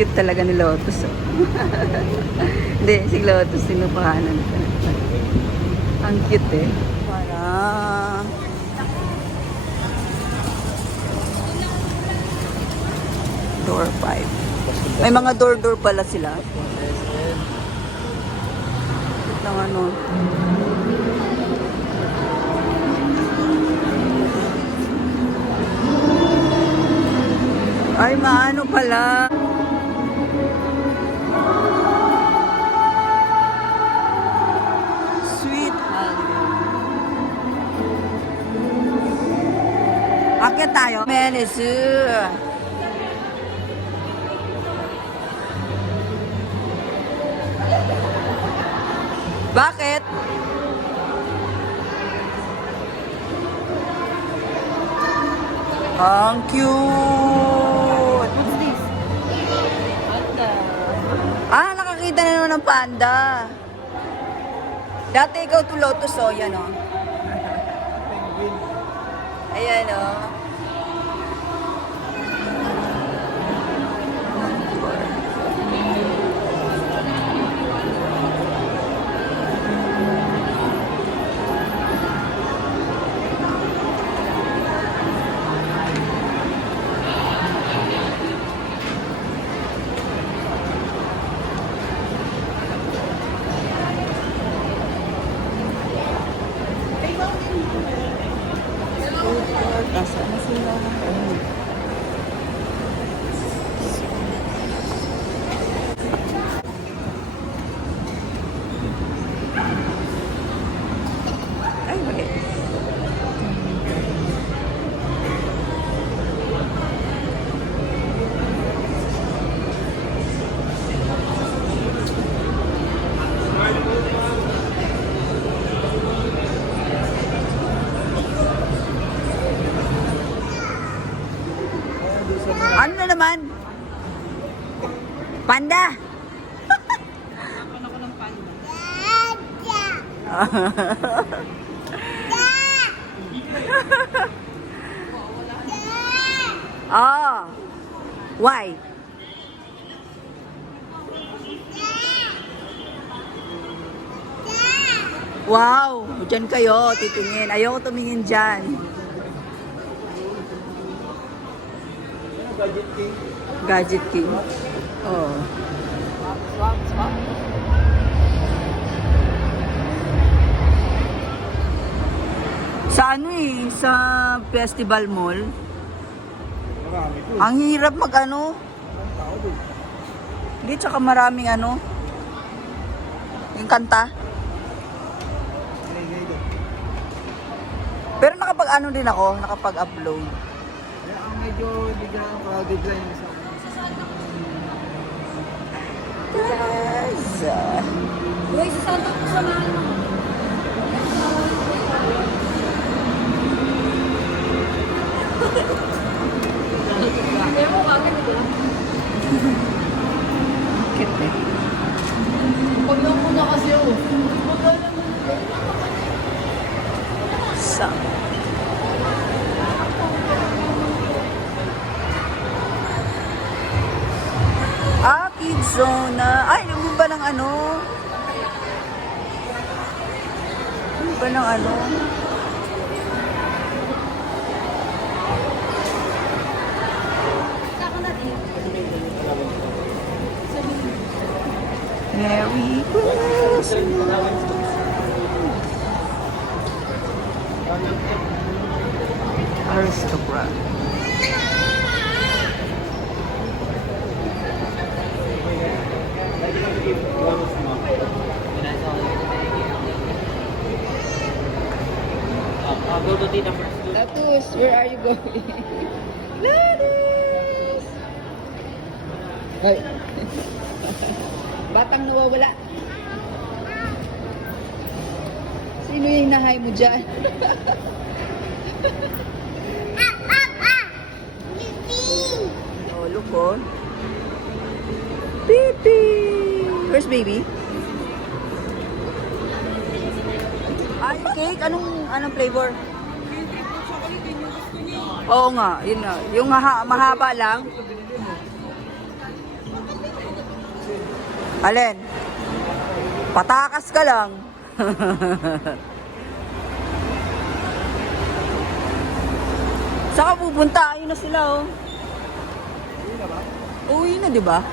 cute talaga ni Lotus. Oh. Hindi, si Lotus sinupahanan ko. Ang cute eh. Para... Door 5. May mga door pala sila. Cute lang ano. Ay, maano pala. Sweet holiday. Akit tayo. Menisu. Bakit? Ang cute. What's this? Panda. Ah, nakakita na naman ng panda. Dati ikaw to Lotus, oh. Yan, oh. Ayan, oh. Nasaan na sila? Ay, wala. Ano na naman? Panda! Ako ng panda. Oh. Why? Wow! Diyan kayo, titingin. Ayoko tumingin dyan. Gadget King. Gadget King. Oh. Swap. Sa ano eh, sa Festival Mall. Marami ko. Ang hirap mag ano. Ang tao doon. Hindi, tsaka maraming ano. Yung kanta. Ingay doon. Pero nakapag ano din ako, nakapag-upload. Kaya ang medyo hindi ganun crowded lang yung isa. Yes! Uy, si Santa ko samahan mo. Kaya mo kagad ito lang. Cute eh. Pag na kasi ako. Sa... Ah, Kids Zone. Ay, ano ba ng ano? Ano ba ng ano? Merry Christmas. Aristocrat. I'll go to Tita first. Latus, where are you going? Latus! Ay. Batang nawawala. Sino yung hinahay mo dyan? Oh, look oh. Pipi! Where's baby? Ay, cake? Anong flavor? Oo nga, yun nga. Yung mahaba lang. Alin? Patakas ka lang. Saan ka pupunta? Ayun na sila, oh. Uwi na, di ba?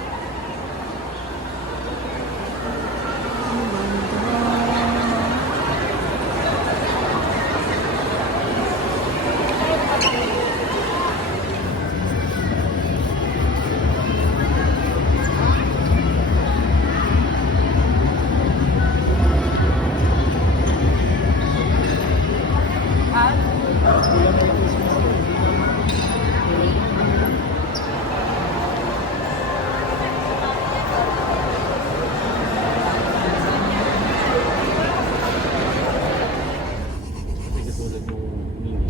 Kasi katulad nung mini,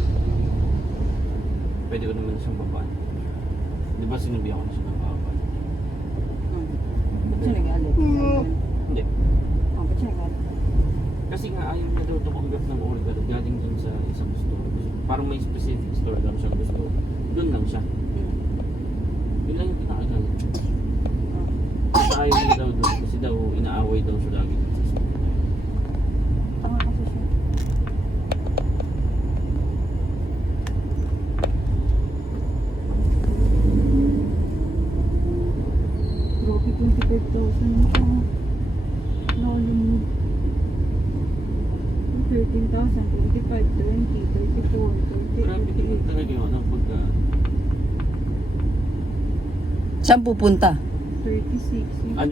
pwede ko naman siyang babaan. Di ba sinabi ako na siya ng babaan? Ba't siya nag-alit? Hindi. Oh, ba't siya nag-alit? Kasi nga ayaw niya daw tumanggap ng order galing dun sa isang store. Parang may specific store daw siya gusto. Doon lang siya. Yun lang yung pinakagalit. Ayaw niya daw doon kasi daw inaaway daw siya lagi dun sa store. Tama kasi siya. Grabe, 25,000 na siya. Nalimut. 13,000, 25, 20, 34, 30, Grabe tingin talaga yun ang pagka... Saan pupunta? 36. Ano?